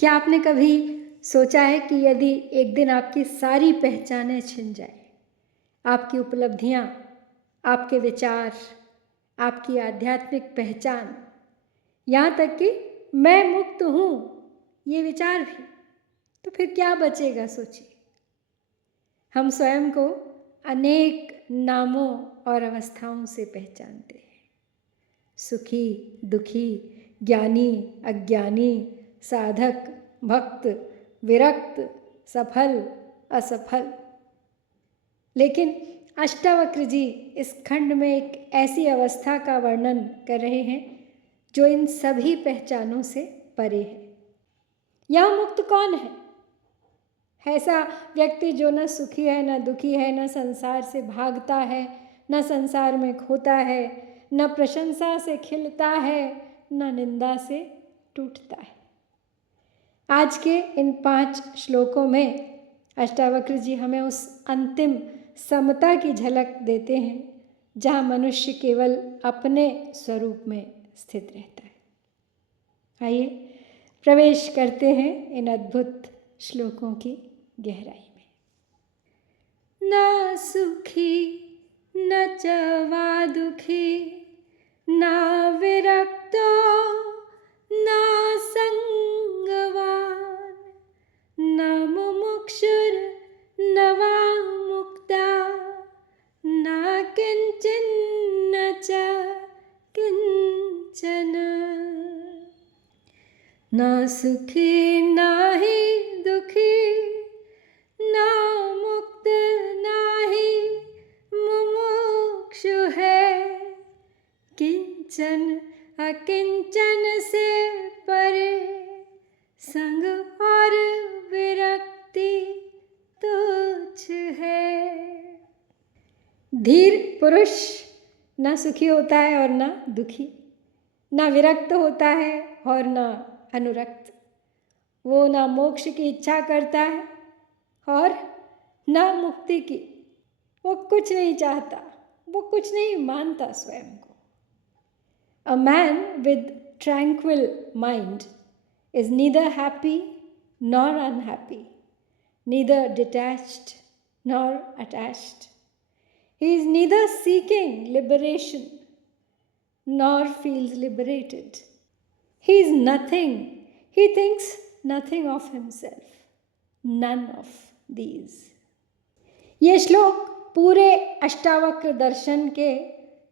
क्या आपने कभी सोचा है कि यदि एक दिन आपकी सारी पहचानें छिन जाए, आपकी उपलब्धियां, आपके विचार, आपकी आध्यात्मिक पहचान, यहाँ तक कि मैं मुक्त हूँ ये विचार भी, तो फिर क्या बचेगा सोचिए। हम स्वयं को अनेक नामों और अवस्थाओं से पहचानते हैं। सुखी, दुखी, ज्ञानी, अज्ञानी, साधक, भक्त, विरक्त, सफल, असफल। लेकिन अष्टावक्र जी इस खंड में एक ऐसी अवस्था का वर्णन कर रहे हैं जो इन सभी पहचानों से परे है। यह मुक्त कौन है? ऐसा व्यक्ति जो न सुखी है, न दुखी है, न संसार से भागता है, न संसार में खोता है, न प्रशंसा से खिलता है, न निंदा से टूटता है। आज के इन 5 श्लोकों में अष्टावक्र जी हमें उस अंतिम समता की झलक देते हैं जहाँ मनुष्य केवल अपने स्वरूप में स्थित रहता है। आइए प्रवेश करते हैं इन अद्भुत श्लोकों की गहराई में। न सुखी न च वा दुखी, न विरक्तो न संगवान, न मुमुक्षुर न वा मुक्ता, न किंचिन्न च किंचन। न सुखी न ही दुखी, न मुक्त न ही मुमुक्षु है, किंचन अकिंचन से परे, संग और विरक्ति तुच्छ है। धीर पुरुष न सुखी होता है और न दुखी, न विरक्त होता है और न अनुरक्त। वो न मोक्ष की इच्छा करता है और न मुक्ति की। वो कुछ नहीं चाहता, वो कुछ नहीं मानता स्वयं को। A man with tranquil mind is neither happy nor unhappy, neither detached nor attached. He is neither seeking liberation nor feels liberated. He is nothing. He thinks nothing of himself. None of these. ये श्लोक पूरे अष्टावक्र दर्शन के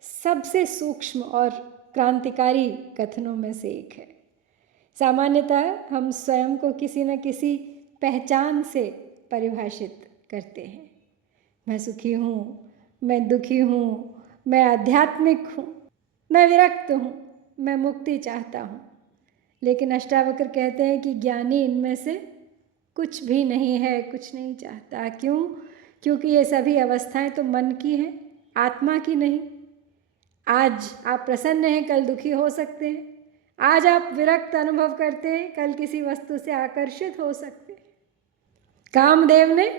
सबसे सूक्ष्म और क्रांतिकारी कथनों में से एक है। सामान्यतः हम स्वयं को किसी न किसी पहचान से परिभाषित करते हैं। मैं सुखी हूँ, मैं दुखी हूँ, मैं आध्यात्मिक हूँ, मैं विरक्त हूँ, मैं मुक्ति चाहता हूँ। लेकिन अष्टावक्र कहते हैं कि ज्ञानी इनमें से कुछ भी नहीं है, कुछ नहीं चाहता। क्यों? क्योंकि ये सभी अवस्थाएं तो मन की हैं, आत्मा की नहीं। आज आप प्रसन्न हैं, कल दुखी हो सकते हैं। आज आप विरक्त अनुभव करते हैं, कल किसी वस्तु से आकर्षित हो सकते हैं। कामदेव ने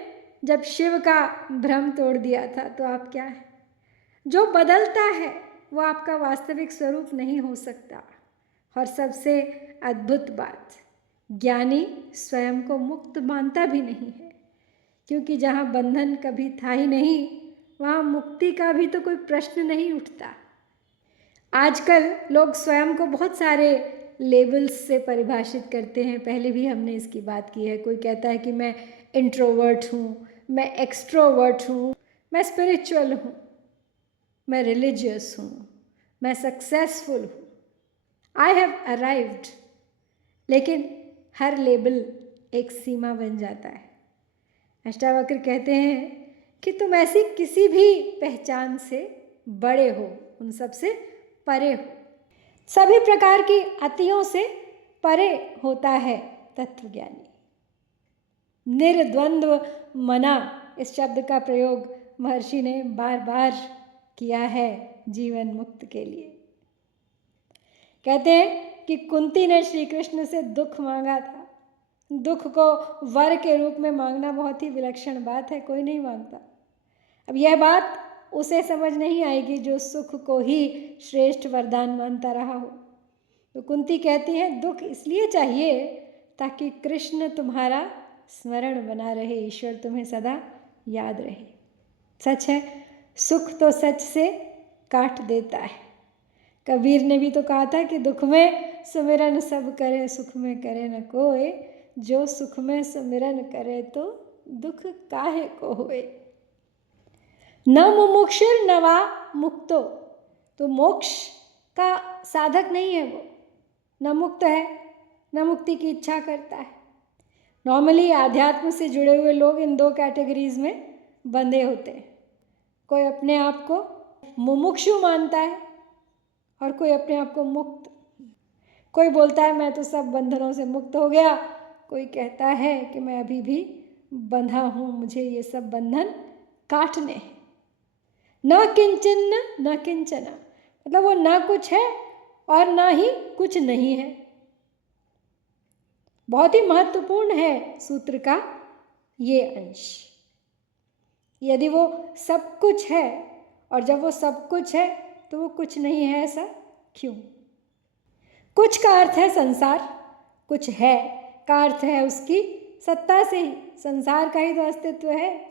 जब शिव का भ्रम तोड़ दिया था तो आप क्या है? जो बदलता है वो आपका वास्तविक स्वरूप नहीं हो सकता। और सबसे अद्भुत बात, ज्ञानी स्वयं को मुक्त मानता भी नहीं है, क्योंकि जहाँ बंधन कभी था ही नहीं, वहाँ मुक्ति का भी तो कोई प्रश्न नहीं उठता। आजकल लोग स्वयं को बहुत सारे लेबल्स से परिभाषित करते हैं। पहले भी हमने इसकी बात की है। कोई कहता है कि मैं इंट्रोवर्ट हूँ, मैं एक्सट्रोवर्ट हूँ, मैं स्पिरिचुअल हूँ, मैं रिलीजियस हूँ, मैं सक्सेसफुल हूँ, आई हैव अराइव्ड। लेकिन हर लेबल एक सीमा बन जाता है। अष्टावक्र कहते हैं कि तुम ऐसी किसी भी पहचान से बड़े हो, उन सब से परे हो। सभी प्रकार की अतियों से परे होता है तत्वज्ञानी। निर्द्वंद्व मना, इस शब्द का प्रयोग महर्षि ने बार बार किया है जीवन मुक्त के लिए। कहते हैं कि कुंती ने श्री कृष्ण से दुख मांगा था। दुख को वर के रूप में मांगना बहुत ही विलक्षण बात है, कोई नहीं मांगता। अब यह बात उसे समझ नहीं आएगी जो सुख को ही श्रेष्ठ वरदान मानता रहा हो। तो कुंती कहती है दुख इसलिए चाहिए ताकि कृष्ण तुम्हारा स्मरण बना रहे, ईश्वर तुम्हें सदा याद रहे। सच है, सुख तो सच से काट देता है। कबीर ने भी तो कहा था कि दुख में सुमिरन सब करे, सुख में करे न कोय, जो सुख में सुमिरन करे तो दुख काहे को होए। न मुमुक्षुर न वा मुक्तो, तो मोक्ष का साधक नहीं है वो, न मुक्त है न मुक्ति की इच्छा करता है। नॉर्मली आध्यात्म से जुड़े हुए लोग इन दो कैटेगरीज में बंधे होते हैं। कोई अपने आप को मुमुक्षु मानता है और कोई अपने आप को मुक्त। कोई बोलता है मैं तो सब बंधनों से मुक्त हो गया, कोई कहता है कि मैं अभी भी बंधा हूँ, मुझे ये सब बंधन काटने हैं। न किंचन न किंचना, मतलब वो ना कुछ है और ना ही कुछ नहीं है। बहुत ही महत्वपूर्ण है सूत्र का ये अंश। यदि वो सब कुछ है और जब वो सब कुछ है तो वो कुछ नहीं है, ऐसा क्यों? कुछ का अर्थ है संसार, कुछ है का अर्थ है उसकी सत्ता से ही संसार का ही तो अस्तित्व है,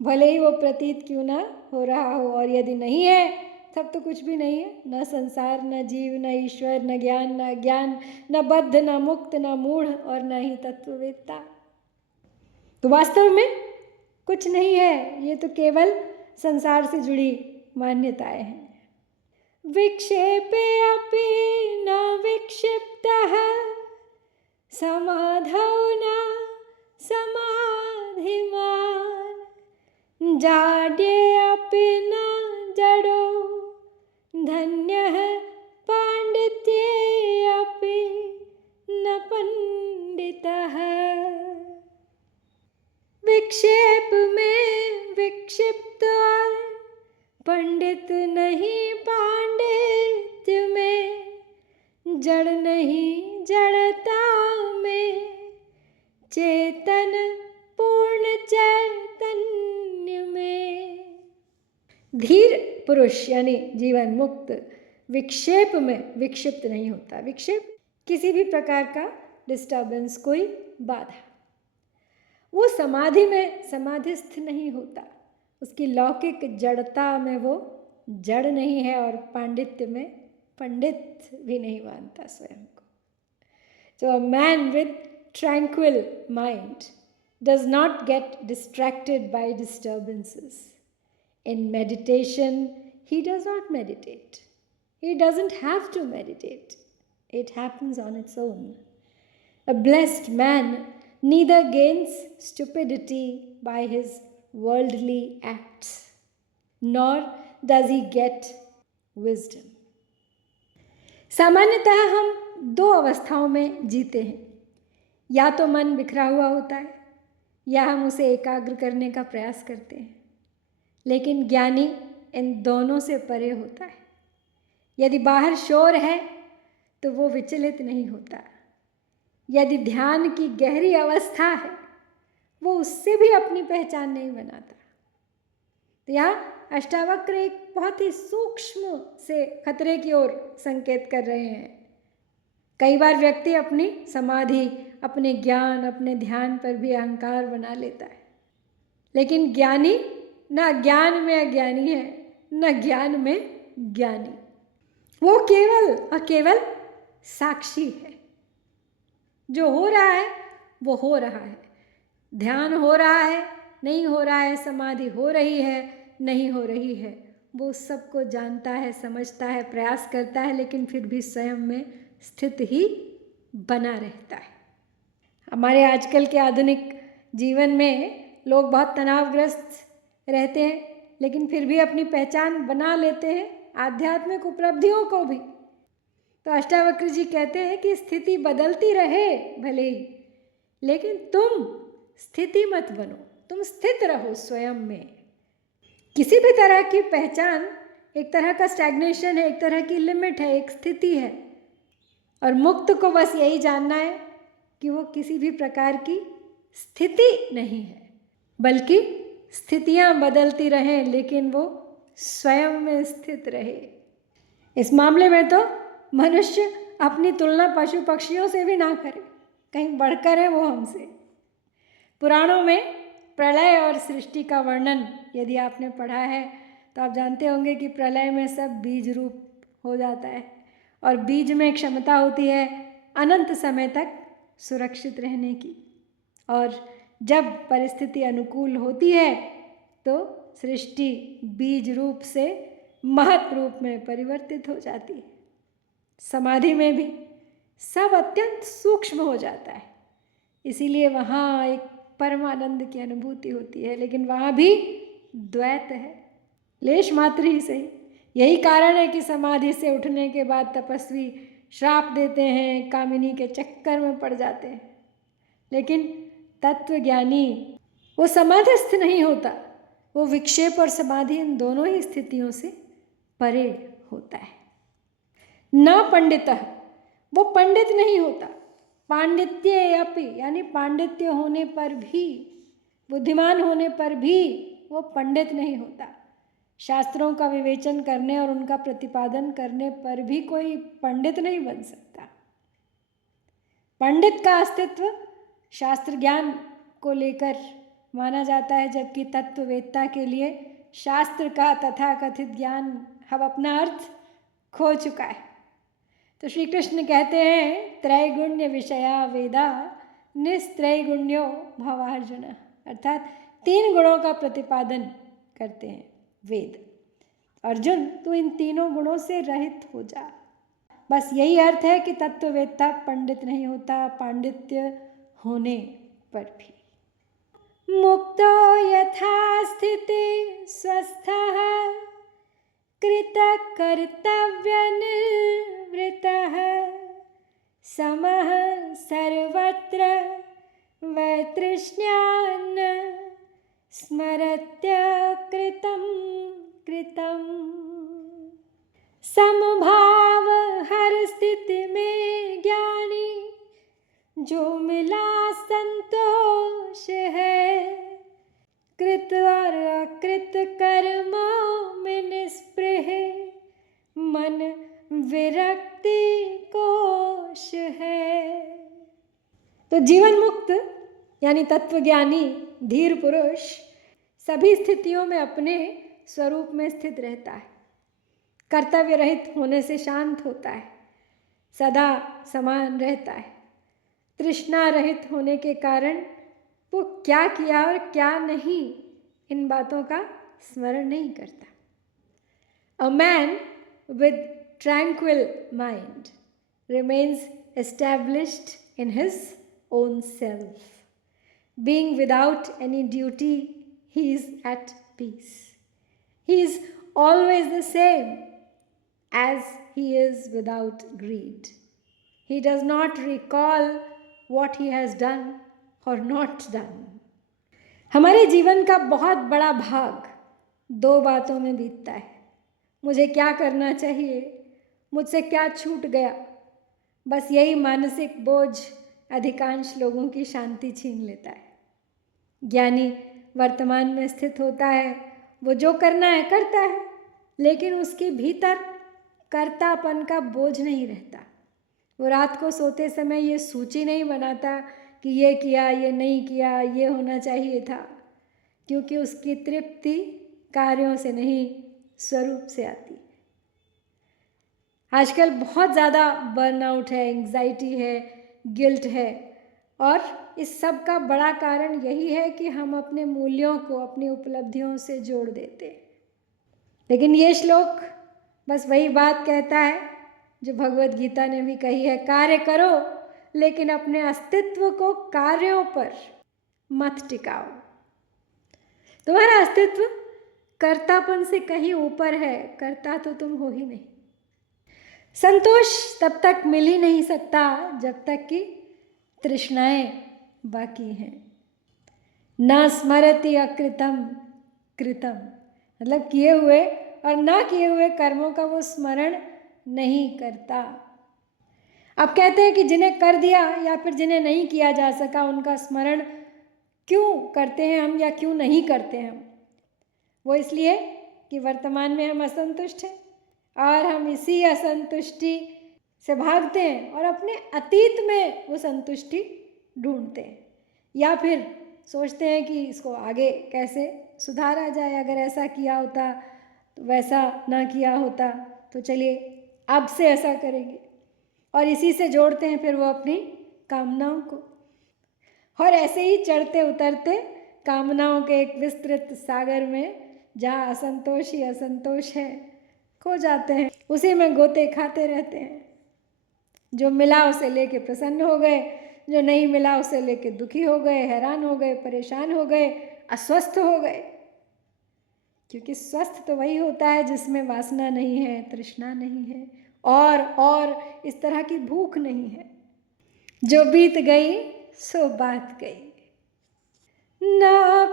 भले ही वो प्रतीत क्यों ना हो रहा हो। और यदि नहीं है तब तो कुछ भी नहीं है, न संसार, न जीव, न ईश्वर, न ज्ञान, न अज्ञान, न बद्ध, न मुक्त, न मूढ़ और न ही तत्ववेत्ता। तो वास्तव में कुछ नहीं है, ये तो केवल संसार से जुड़ी मान्यताएं हैं। विक्षेपे अपि न विक्षिप्तः, समाधौ न समाधिमान्, जाड्ये अपि न जडो, धन्यः पांडित्ये अपि न पंडितः। विक्षेप में विक्षिप्त और पंडित नहीं पांडित्य में, जड़ नहीं जड़ता में, चेतन पूर्ण चैतन्य में। धीर पुरुष यानी जीवन मुक्त विक्षेप में विक्षिप्त नहीं होता। विक्षेप किसी भी प्रकार का डिस्टर्बेंस, कोई बाधा। वो समाधि में समाधिस्थ नहीं होता, उसकी लौकिक जड़ता में वो जड़ नहीं है और पांडित्य में पंडित भी नहीं मानता स्वयं को। So a man with tranquil mind does not get distracted by disturbances. In meditation, he does not meditate. He doesn't have to meditate. It happens on its own. A blessed man neither gains stupidity by his worldly acts, nor does he get wisdom. सामान्यतः हम दो अवस्थाओं में जीते हैं, या तो मन बिखरा हुआ होता है या हम उसे एकाग्र करने का प्रयास करते हैं। लेकिन ज्ञानी इन दोनों से परे होता है। यदि बाहर शोर है तो वो विचलित नहीं होता, यदि ध्यान की गहरी अवस्था है वो उससे भी अपनी पहचान नहीं बनाता। तो यहाँ अष्टावक्र एक बहुत ही सूक्ष्म से खतरे की ओर संकेत कर रहे हैं। कई बार व्यक्ति अपनी समाधि, अपने ज्ञान, अपने ध्यान पर भी अहंकार बना लेता है, लेकिन ज्ञानी न ज्ञान में अज्ञानी है न ज्ञान में ज्ञानी। वो केवल साक्षी है। जो हो रहा है वो हो रहा है, ध्यान हो रहा है नहीं हो रहा है, समाधि हो रही है नहीं हो रही है, वो सबको जानता है, समझता है, प्रयास करता है, लेकिन फिर भी स्वयं में स्थित ही बना रहता है। हमारे आजकल के आधुनिक जीवन में लोग बहुत तनावग्रस्त रहते हैं, लेकिन फिर भी अपनी पहचान बना लेते हैं, आध्यात्मिक उपलब्धियों को भी। तो अष्टावक्र जी कहते हैं कि स्थिति बदलती रहे भले ही, लेकिन तुम स्थिति मत बनो, तुम स्थित रहो स्वयं में। किसी भी तरह की पहचान एक तरह का स्टैग्नेशन है, एक तरह की लिमिट है, एक स्थिति है। और मुक्त को बस यही जानना है कि वो किसी भी प्रकार की स्थिति नहीं है, बल्कि स्थितियां बदलती रहें लेकिन वो स्वयं में स्थित रहे। इस मामले में तो मनुष्य अपनी तुलना पशु पक्षियों से भी ना करे। कहीं बढ़कर है वो हमसे। पुराणों में प्रलय और सृष्टि का वर्णन यदि आपने पढ़ा है तो आप जानते होंगे कि प्रलय में सब बीज रूप हो जाता है और बीज में क्षमता होती है अनंत समय तक सुरक्षित रहने की, और जब परिस्थिति अनुकूल होती है तो सृष्टि बीज रूप से महत रूप में परिवर्तित हो जाती है। समाधि में भी सब अत्यंत सूक्ष्म हो जाता है, इसीलिए वहाँ एक परमानंद की अनुभूति होती है, लेकिन वहाँ भी द्वैत है, लेश मात्र ही सही। यही कारण है कि समाधि से उठने के बाद तपस्वी श्राप देते हैं, कामिनी के चक्कर में पड़ जाते हैं, लेकिन तत्वज्ञानी वो समाधिस्थ नहीं होता, वो विक्षेप और समाधि इन दोनों ही स्थितियों से परे होता है। न पंडितः, वो पंडित नहीं होता। पांडित्य अपि, यानी पांडित्य होने पर भी, बुद्धिमान होने पर भी वो पंडित नहीं होता। शास्त्रों का विवेचन करने और उनका प्रतिपादन करने पर भी कोई पंडित नहीं बन सकता। पंडित का अस्तित्व शास्त्र ज्ञान को लेकर माना जाता है, जबकि तत्ववेत्ता के लिए शास्त्र का तथाकथित ज्ञान अब अपना अर्थ खो चुका है। तो श्री कृष्ण कहते हैं त्रैगुण्य विषया वेदा निस्त्रैगुण्यो भवार्जुन, अर्थात 3 गुणों का प्रतिपादन करते हैं वेद। अर्जुन, तू इन 3 गुणों से रहित हो जा। बस यही अर्थ है कि तत्ववेत्ता पंडित नहीं होता, पांडित्य होने पर भी। मुक्तो यथा स्थिति स्वस्थः कृतकर्तव्यनिवृत्तः समः सर्वत्र वैतृष्ण्यान्न स्मरत्यकृतं कृतम्। समभाव हर स्थिति में ज्ञानी जो मिला संतोष है, कृत और अकृत कर्मों में निस्पृह मन विरक्ति कोश है। तो जीवन मुक्त यानी तत्वज्ञानी धीर पुरुष सभी स्थितियों में अपने स्वरूप में स्थित रहता है, कर्तव्य रहित होने से शांत होता है, सदा समान रहता है, तृष्णा रहित होने के कारण वो क्या किया और क्या नहीं इन बातों का स्मरण नहीं करता। A man with tranquil mind remains established in his own self. Being without any duty, he is at peace. He is always the same as he is without greed. He does not recall what he has done or not done. हमारे जीवन का बहुत बड़ा भाग 2 बातों में बीतता है, मुझे क्या करना चाहिए, मुझसे क्या छूट गया। बस यही मानसिक बोझ अधिकांश लोगों की शांति छीन लेता है। ज्ञानी वर्तमान में स्थित होता है, वो जो करना है करता है, लेकिन उसके भीतर कर्तापन का बोझ नहीं रहता। वो रात को सोते समय ये सूची नहीं बनाता कि ये किया, ये नहीं किया, ये होना चाहिए था, क्योंकि उसकी तृप्ति कार्यों से नहीं स्वरूप से आती। आजकल बहुत ज़्यादा बर्नआउट है, एंग्जाइटी है, गिल्ट है, और इस सब का बड़ा कारण यही है कि हम अपने मूल्यों को अपनी उपलब्धियों से जोड़ देते। लेकिन ये श्लोक बस वही बात कहता है जो भगवद गीता ने भी कही है, कार्य करो लेकिन अपने अस्तित्व को कार्यों पर मत टिकाओ। तुम्हारा अस्तित्व कर्तापन से कहीं ऊपर है, कर्ता तो तुम हो ही नहीं। संतोष तब तक मिल ही नहीं सकता जब तक कि तृष्णाएं बाकी हैं। न स्मरति अकृतम कृतम, मतलब किए हुए और ना किए हुए कर्मों का वो स्मरण नहीं करता। अब कहते हैं कि जिन्हें कर दिया या फिर जिन्हें नहीं किया जा सका उनका स्मरण क्यों करते हैं हम या क्यों नहीं करते हम? वो इसलिए कि वर्तमान में हम असंतुष्ट हैं और हम इसी असंतुष्टि से भागते हैं और अपने अतीत में वो संतुष्टि ढूंढते हैं, या फिर सोचते हैं कि इसको आगे कैसे सुधारा जाए, अगर ऐसा किया होता तो वैसा ना किया होता, तो चलिए अब से ऐसा करेंगे, और इसी से जोड़ते हैं फिर वो अपनी कामनाओं को। और ऐसे ही चढ़ते उतरते कामनाओं के एक विस्तृत सागर में, जहाँ असंतोष ही असंतोष है, खो जाते हैं, उसी में गोते खाते रहते हैं। जो मिला उसे लेके प्रसन्न हो गए, जो नहीं मिला उसे लेके दुखी हो गए, हैरान हो गए, परेशान हो गए, अस्वस्थ हो गए। क्योंकि स्वस्थ तो वही होता है जिसमें वासना नहीं है, तृष्णा नहीं है, और इस तरह की भूख नहीं है। जो बीत गई सो बात गई। न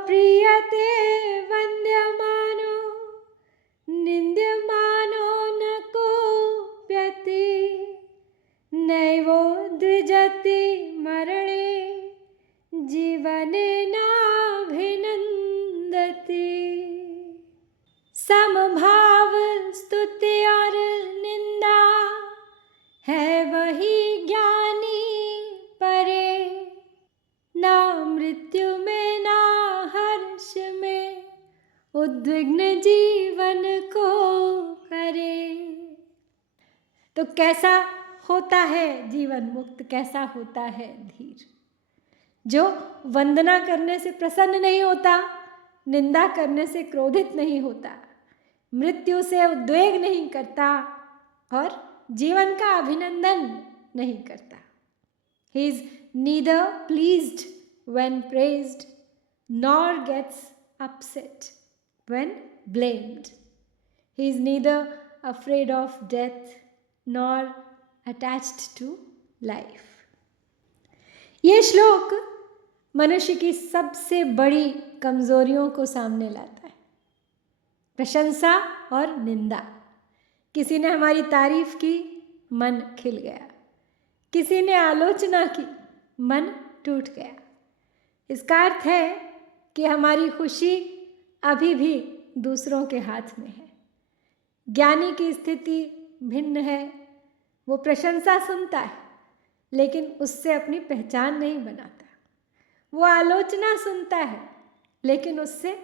प्रियते वन्द्यमानो निन्द्यमानो न कोप्यते, नैवो द्विजति मरणे जीवने नाभिनन्दति। समभाव स्तुति और निंदा है वही ज्ञानी परे, ना मृत्यु में ना हर्ष में उद्विग्न जीवन को करे। तो कैसा होता है जीवन मुक्त, कैसा होता है धीर? जो वंदना करने से प्रसन्न नहीं होता, निंदा करने से क्रोधित नहीं होता, मृत्यु से उद्वेग नहीं करता, और जीवन का अभिनंदन नहीं करता। He is neither pleased when praised nor gets upset when blamed. He is neither afraid of death nor attached to life. ये श्लोक मनुष्य की सबसे बड़ी कमजोरियों को सामने लाता है, प्रशंसा और निंदा। किसी ने हमारी तारीफ की, मन खिल गया, किसी ने आलोचना की, मन टूट गया। इसका अर्थ है कि हमारी खुशी अभी भी दूसरों के हाथ में है। ज्ञानी की स्थिति भिन्न है, वो प्रशंसा सुनता है लेकिन उससे अपनी पहचान नहीं बनाता। वो आलोचना सुनता है लेकिन उससे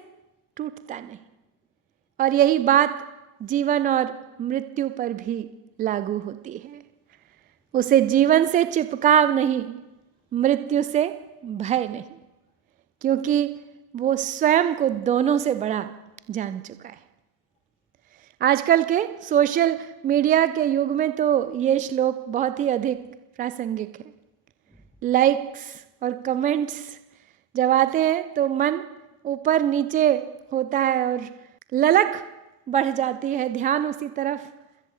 टूटता नहीं। और यही बात जीवन और मृत्यु पर भी लागू होती है। उसे जीवन से चिपकाव नहीं, मृत्यु से भय नहीं, क्योंकि वो स्वयं को दोनों से बड़ा जान चुका है। आजकल के सोशल मीडिया के युग में तो ये श्लोक बहुत ही अधिक प्रासंगिक है। लाइक्स और कमेंट्स जब आते हैं तो मन ऊपर नीचे होता है और ललक बढ़ जाती है, ध्यान उसी तरफ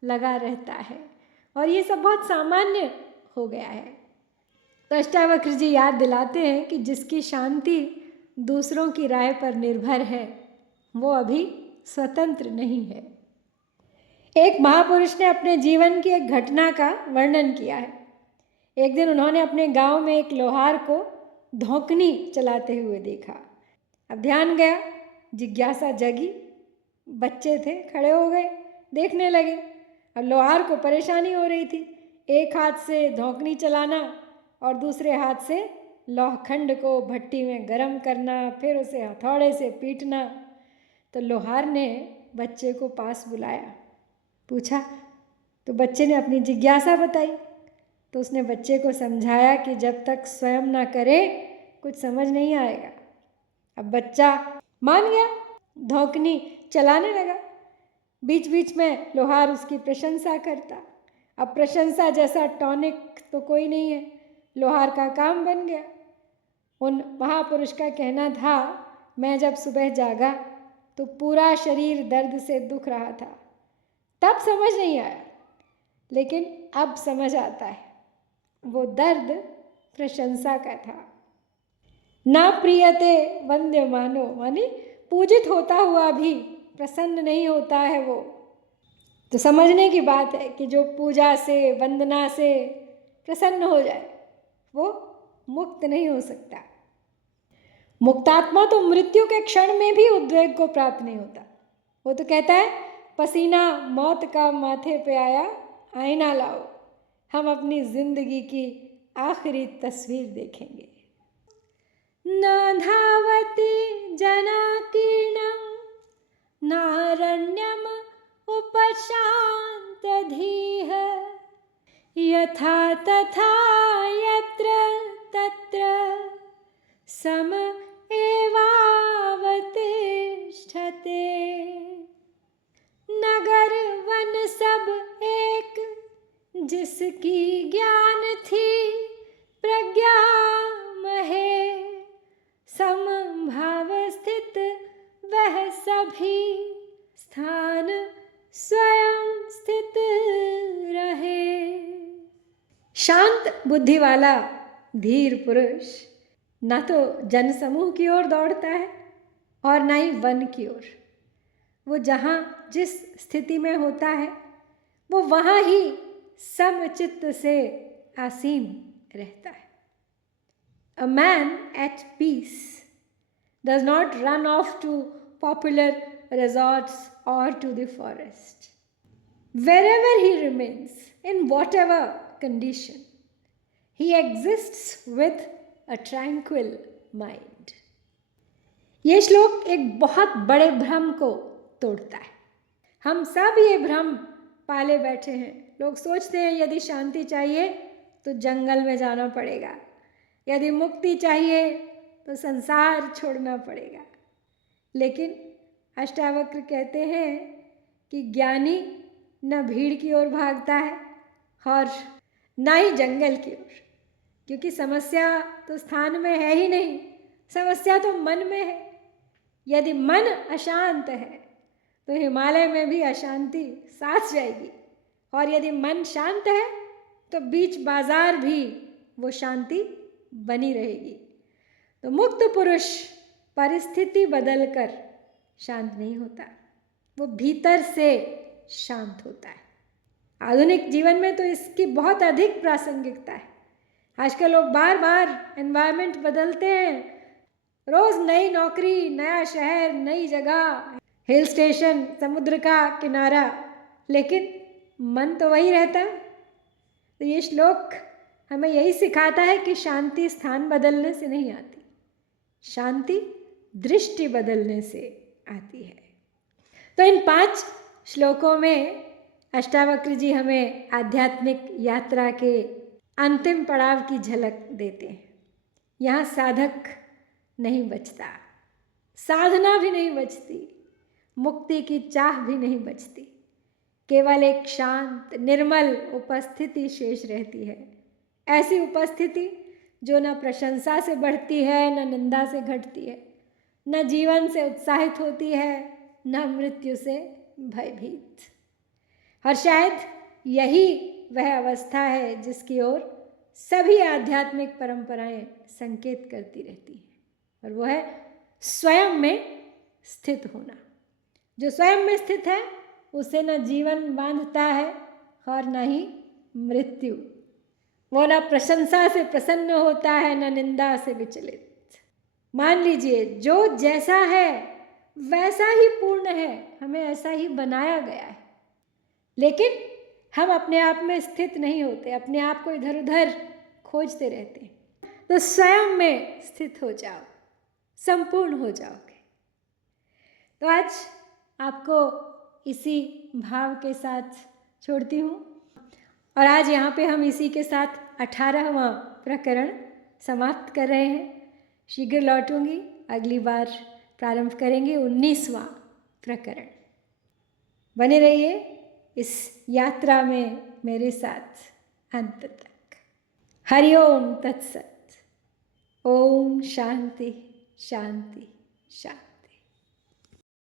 लगा रहता है, और ये सब बहुत सामान्य हो गया है। तो अष्टावक्र जी याद दिलाते हैं कि जिसकी शांति दूसरों की राय पर निर्भर है वो अभी स्वतंत्र नहीं है। एक महापुरुष ने अपने जीवन की एक घटना का वर्णन किया है। एक दिन उन्होंने अपने गांव में एक लोहार को धौंकनी चलाते हुए देखा। अब ध्यान गया, जिज्ञासा जगी, बच्चे थे, खड़े हो गए, देखने लगे। अब लोहार को परेशानी हो रही थी, एक हाथ से धौंकनी चलाना और दूसरे हाथ से लोहखंड को भट्टी में गर्म करना, फिर उसे हथौड़े से पीटना। तो लोहार ने बच्चे को पास बुलाया, पूछा, तो बच्चे ने अपनी जिज्ञासा बताई। तो उसने बच्चे को समझाया कि जब तक स्वयं ना करे कुछ समझ नहीं आएगा। अब बच्चा मान गया, धौंकनी चलाने लगा। बीच बीच में लोहार उसकी प्रशंसा करता। अब प्रशंसा जैसा टॉनिक तो कोई नहीं है, लोहार का काम बन गया। उन महापुरुष का कहना था, मैं जब सुबह जागा तो पूरा शरीर दर्द से दुख रहा था। तब समझ नहीं आया, लेकिन अब समझ आता है, वो दर्द प्रशंसा का था। ना प्रियते वंद्यमानो, माने पूजित होता हुआ भी प्रसन्न नहीं होता है वो। तो समझने की बात है कि जो पूजा से, वंदना से प्रसन्न हो जाए वो मुक्त नहीं हो सकता। मुक्तात्मा तो मृत्यु के क्षण में भी उद्वेग को प्राप्त नहीं होता। वो तो कहता है, पसीना मौत का माथे पे आया, आईना लाओ, हम अपनी जिंदगी की आखिरी तस्वीर देखेंगे। न धावति जनाकीर्णं नारण्यम उपशांत धीः यथा तथा यत्र तत्र सम एवावतिष्ठते। नगर वन सब एक जिसकी ज्ञान थी प्रज्ञा महे समभाव स्थित वह सभी स्थान स्वयं स्थित रहे। शांत बुद्धि वाला धीर पुरुष न तो जनसमूह की ओर दौड़ता है और न ही वन की ओर। वो जहाँ जिस स्थिति में होता है वो वहाँ ही समचित्त से आसीन रहता है। A man at peace does not run off to popular resorts or to the forest. Wherever he remains, in whatever condition, he exists with a tranquil mind. ये श्लोक एक बहुत बड़े भ्रम को तोड़ता है। हम सब ये भ्रम पाले बैठे हैं। लोग सोचते हैं यदि शांति चाहिए तो जंगल में जाना पड़ेगा, यदि मुक्ति चाहिए तो संसार छोड़ना पड़ेगा। लेकिन अष्टावक्र कहते हैं कि ज्ञानी न भीड़ की ओर भागता है और न ही जंगल की ओर, क्योंकि समस्या तो स्थान में है ही नहीं, समस्या तो मन में है। यदि मन अशांत है तो हिमालय में भी अशांति साथ जाएगी, और यदि मन शांत है तो बीच बाजार भी वो शांति बनी रहेगी। तो मुक्त पुरुष परिस्थिति बदलकर शांत नहीं होता, वो भीतर से शांत होता है। आधुनिक जीवन में तो इसकी बहुत अधिक प्रासंगिकता है। आजकल लोग बार बार एनवायरनमेंट बदलते हैं, रोज़ नई नौकरी, नया शहर, नई जगह, हिल स्टेशन, समुद्र का किनारा, लेकिन मन तो वही रहता है। तो ये श्लोक हमें यही सिखाता है कि शांति स्थान बदलने से नहीं आती, शांति दृष्टि बदलने से आती है। तो इन 5 श्लोकों में अष्टावक्र जी हमें आध्यात्मिक यात्रा के अंतिम पड़ाव की झलक देते हैं। यहाँ साधक नहीं बचता, साधना भी नहीं बचती, मुक्ति की चाह भी नहीं बचती, केवल एक शांत निर्मल उपस्थिति शेष रहती है। ऐसी उपस्थिति जो न प्रशंसा से बढ़ती है, न निंदा से घटती है, न जीवन से उत्साहित होती है, न मृत्यु से भयभीत। और शायद यही वह अवस्था है जिसकी ओर सभी आध्यात्मिक परंपराएं संकेत करती रहती हैं, और वो है स्वयं में स्थित होना। जो स्वयं में स्थित है उसे न जीवन बांधता है और न ही मृत्यु। वो न प्रशंसा से प्रसन्न होता है, न निंदा से विचलित। मान लीजिए जो जैसा है वैसा ही पूर्ण है, हमें ऐसा ही बनाया गया है, लेकिन हम अपने आप में स्थित नहीं होते, अपने आप को इधर उधर खोजते रहते हैं। तो स्वयं में स्थित हो जाओ, संपूर्ण हो जाओगे। तो आज आपको इसी भाव के साथ छोड़ती हूँ, और आज यहाँ पे हम इसी के साथ 18वां प्रकरण समाप्त कर रहे हैं। शीघ्र लौटूंगी, अगली बार प्रारंभ करेंगे 19वां प्रकरण। बने रहिए इस यात्रा में मेरे साथ अंत तक। हरिओम तत्सत। ओम शांति शांति शांति।